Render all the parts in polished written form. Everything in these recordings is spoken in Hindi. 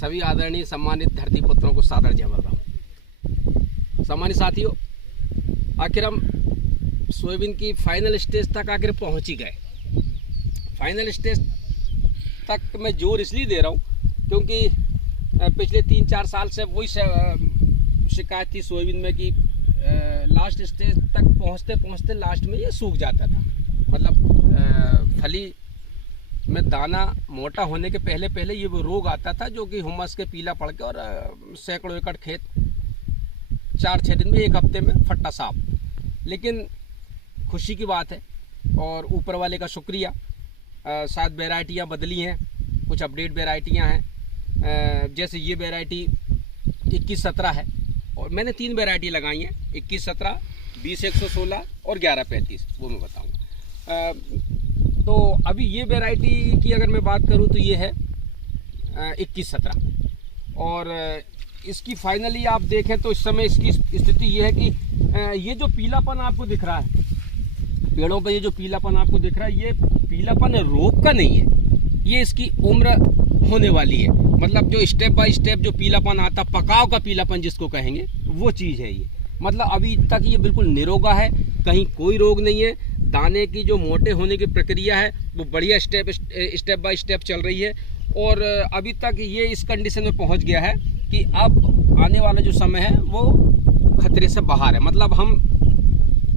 सभी आदरणीय सम्मानित धरती पुत्रों को सादर जय बलराम। सम्मानित साथियों, आखिर हम सोयाबीन की फाइनल स्टेज तक आखिर पहुंच ही गए। फाइनल स्टेज तक मैं जोर इसलिए दे रहा हूं क्योंकि पिछले 3-4 साल से वही शिकायत थी सोयाबीन में कि लास्ट स्टेज तक पहुंचते पहुंचते लास्ट में ये सूख जाता था। मतलब फली में दाना मोटा होने के पहले पहले ये वो रोग आता था जो कि हुमस के पीला पड़ के और सैकड़ों एकड़ खेत 4-6 दिन में, 1 हफ्ते में फट्टा साफ। लेकिन खुशी की बात है और ऊपर वाले का शुक्रिया, शायद वैरायटियाँ बदली हैं, कुछ अपडेट वैरायटियाँ हैं। जैसे ये वैरायटी 21-17 है और मैंने 3 वैरायटी लगाई हैं, 21-17, 20-116 और 11-35, वो मैं बताऊँगा। तो अभी ये वैरायटी की अगर मैं बात करूं तो ये है 21-17 और इसकी फाइनली आप देखें तो इस समय इसकी स्थिति ये है कि ये जो पीलापन आपको दिख रहा है पेड़ों पे, ये जो पीलापन आपको दिख रहा है, ये पीलापन रोग का नहीं है, ये इसकी उम्र होने वाली है। मतलब जो स्टेप बाय स्टेप जो पीलापन आता, पकाव का पीलापन जिसको कहेंगे, वो चीज़ है ये। मतलब अभी तक ये बिल्कुल निरोगा है, कहीं कोई रोग नहीं है। दाने की जो मोटे होने की प्रक्रिया है वो बढ़िया स्टेप बाय स्टेप चल रही है और अभी तक ये इस कंडीशन में पहुंच गया है कि अब आने वाला जो समय है वो खतरे से बाहर है। मतलब हम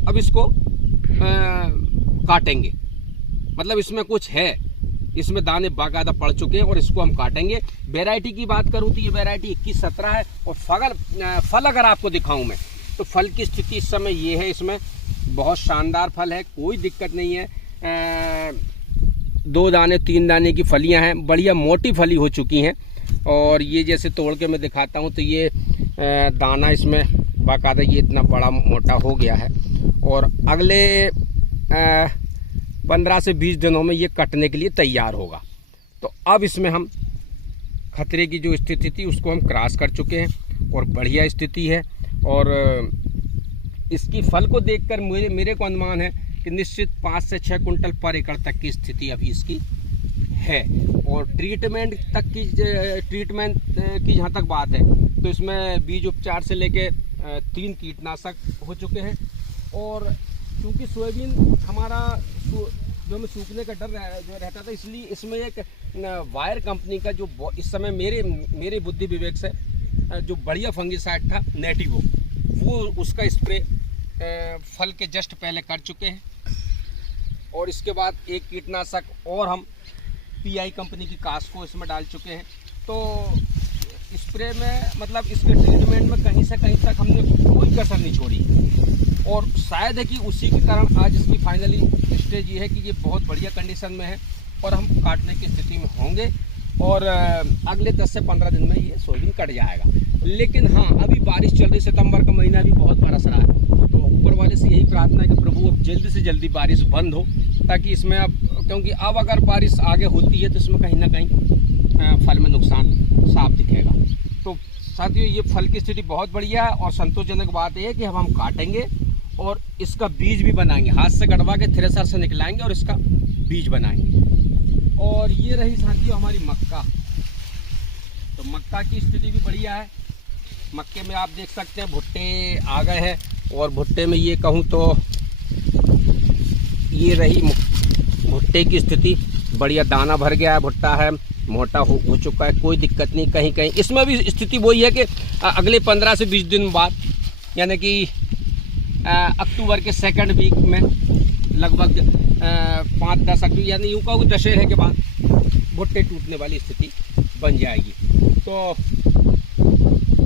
अब इसको काटेंगे, मतलब इसमें कुछ है, इसमें दाने बाकायदा पड़ चुके हैं और इसको हम काटेंगे। वैरायटी की बात करूं तो ये वैरायटी 21-17 है और फल अगर आपको दिखाऊं मैं तो फल की स्थिति इस समय ये है, इसमें बहुत शानदार फल है, कोई दिक्कत नहीं है। 2 दाने 3 दाने की फलियां हैं, बढ़िया मोटी फली हो चुकी हैं और ये जैसे तोड़ के मैं दिखाता हूं तो ये दाना इसमें बाकायदा ये इतना बड़ा मोटा हो गया है और अगले 15 से 20 दिनों में ये कटने के लिए तैयार होगा। तो अब इसमें हम खतरे की जो स्थिति थी उसको हम क्रॉस कर चुके हैं और बढ़िया स्थिति है और इसकी फल को देखकर मेरे को अनुमान है कि निश्चित 5 से 6 कुंटल पर एकड़ तक की स्थिति अभी इसकी है। और ट्रीटमेंट की जहाँ तक बात है तो इसमें बीज उपचार से लेके 3 कीटनाशक हो चुके हैं और क्योंकि सोयाबीन हमारा जो हमें सूखने का डर जो रहता था, इसलिए इसमें एक वायर कंपनी का जो इस समय मेरे बुद्धि विवेक से जो बढ़िया फंगिसाइड था नेटिवो, वो उसका स्प्रे फल के जस्ट पहले कर चुके हैं और इसके बाद एक कीटनाशक और हम पीआई कंपनी की कास्को इसमें डाल चुके हैं। तो स्प्रे में मतलब इसके ट्रीटमेंट में कहीं से कहीं तक हमने कोई कसर नहीं छोड़ी और शायद है कि उसी के कारण आज इसकी फाइनली स्टेज ये है कि ये बहुत बढ़िया कंडीशन में है और हम काटने की स्थिति में होंगे और अगले 10 से 15 दिन में ये सोयाबीन कट जाएगा। लेकिन हाँ, अभी बारिश चल रही, सितंबर का महीना भी बहुत बरस रहा है, तो ऊपर वाले से यही प्रार्थना है कि प्रभु अब जल्दी से जल्दी बारिश बंद हो ताकि इसमें अब, क्योंकि अब अगर बारिश आगे होती है तो इसमें कहीं ना कहीं फल में नुकसान साफ दिखेगा। तो साथियों, ये फल की स्थिति बहुत बढ़िया है और संतोषजनक बात यह है कि अब हम काटेंगे और इसका बीज भी बनाएंगे, हाथ से कटवा के थ्रेसर से निकलाएंगे और इसका बीज बनाएंगे। और ये रही साथियों हमारी मक्का। तो मक्का की स्थिति भी बढ़िया है। मक्के में आप देख सकते हैं भुट्टे आ गए हैं और भुट्टे में ये कहूँ तो ये रही भुट्टे की स्थिति, बढ़िया दाना भर गया है, भुट्टा है, मोटा हो चुका है, कोई दिक्कत नहीं। कहीं कहीं इसमें भी स्थिति वही है कि अगले 15 से 20 दिन बाद यानी कि अक्टूबर के 2nd वीक में लगभग 5-10 अक्टूबर यानी यूँ कहूँ दशहरे के बाद भुट्टे टूटने वाली स्थिति बन जाएगी। तो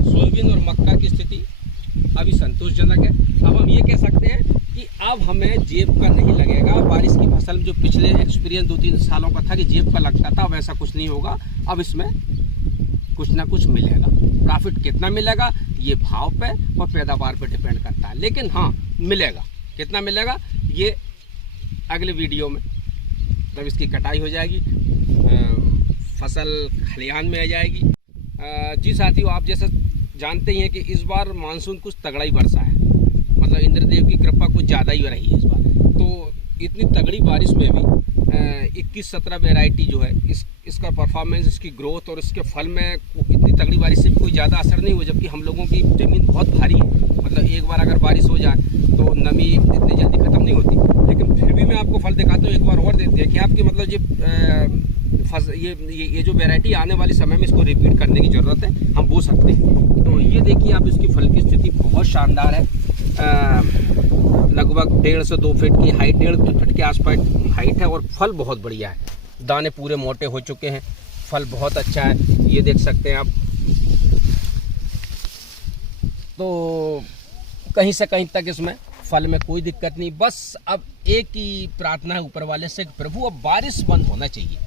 सोयाबीन और मक्का की स्थिति अभी संतोषजनक है। अब हम ये कह सकते हैं कि अब हमें जेब का नहीं लगेगा। बारिश की फसल जो पिछले एक्सपीरियंस 2-3 सालों का था कि जेब का लगता था, वैसा कुछ नहीं होगा। अब इसमें कुछ ना कुछ मिलेगा। प्रॉफिट कितना मिलेगा ये भाव पे और पैदावार पे डिपेंड करता है, लेकिन हाँ मिलेगा। कितना मिलेगा ये अगले वीडियो में, तब इसकी कटाई हो जाएगी, फसल खलिहान में आ जाएगी। जी साथियों, आप जैसे जानते ही हैं कि इस बार मानसून कुछ तगड़ा ही बरसा है, मतलब इंद्रदेव की कृपा कुछ ज़्यादा ही रही है इस बार। तो इतनी तगड़ी बारिश में भी 21-17 वैरायटी जो है इसका परफॉर्मेंस, इसकी ग्रोथ और इसके फल में इतनी तगड़ी बारिश से भी कोई ज़्यादा असर नहीं हुआ, जबकि हम लोगों की ज़मीन बहुत भारी है। मतलब एक बार अगर बारिश हो जाए तो नमी इतनी जल्दी ख़त्म नहीं होती। लेकिन फिर भी मैं आपको फल दिखाता हूँ एक बार और देखिए आपकी मतलब ये जो वैरायटी आने वाले समय में इसको रिपीट करने की ज़रूरत है, हम बो सकते हैं। तो ये देखिए आप, इसकी फल की स्थिति बहुत शानदार है। लगभग 1.5 से 2 फीट की हाइट, 1.5 फीट के आसपास हाइट है और फल बहुत बढ़िया है। दाने पूरे मोटे हो चुके हैं, फल बहुत अच्छा है, ये देख सकते हैं आप। तो कहीं से कहीं तक इसमें फल में कोई दिक्कत नहीं। बस अब एक ही प्रार्थना है ऊपर वाले से, प्रभु अब बारिश बंद होना चाहिए।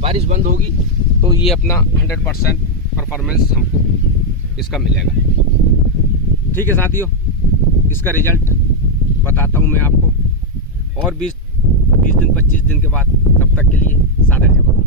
बारिश बंद होगी तो ये अपना 100% परफॉर्मेंस हमको इसका मिलेगा। ठीक है साथियों, इसका रिजल्ट बताता हूँ मैं आपको और 20 दिन 25 दिन के बाद। तब तक के लिए सादर जवाब।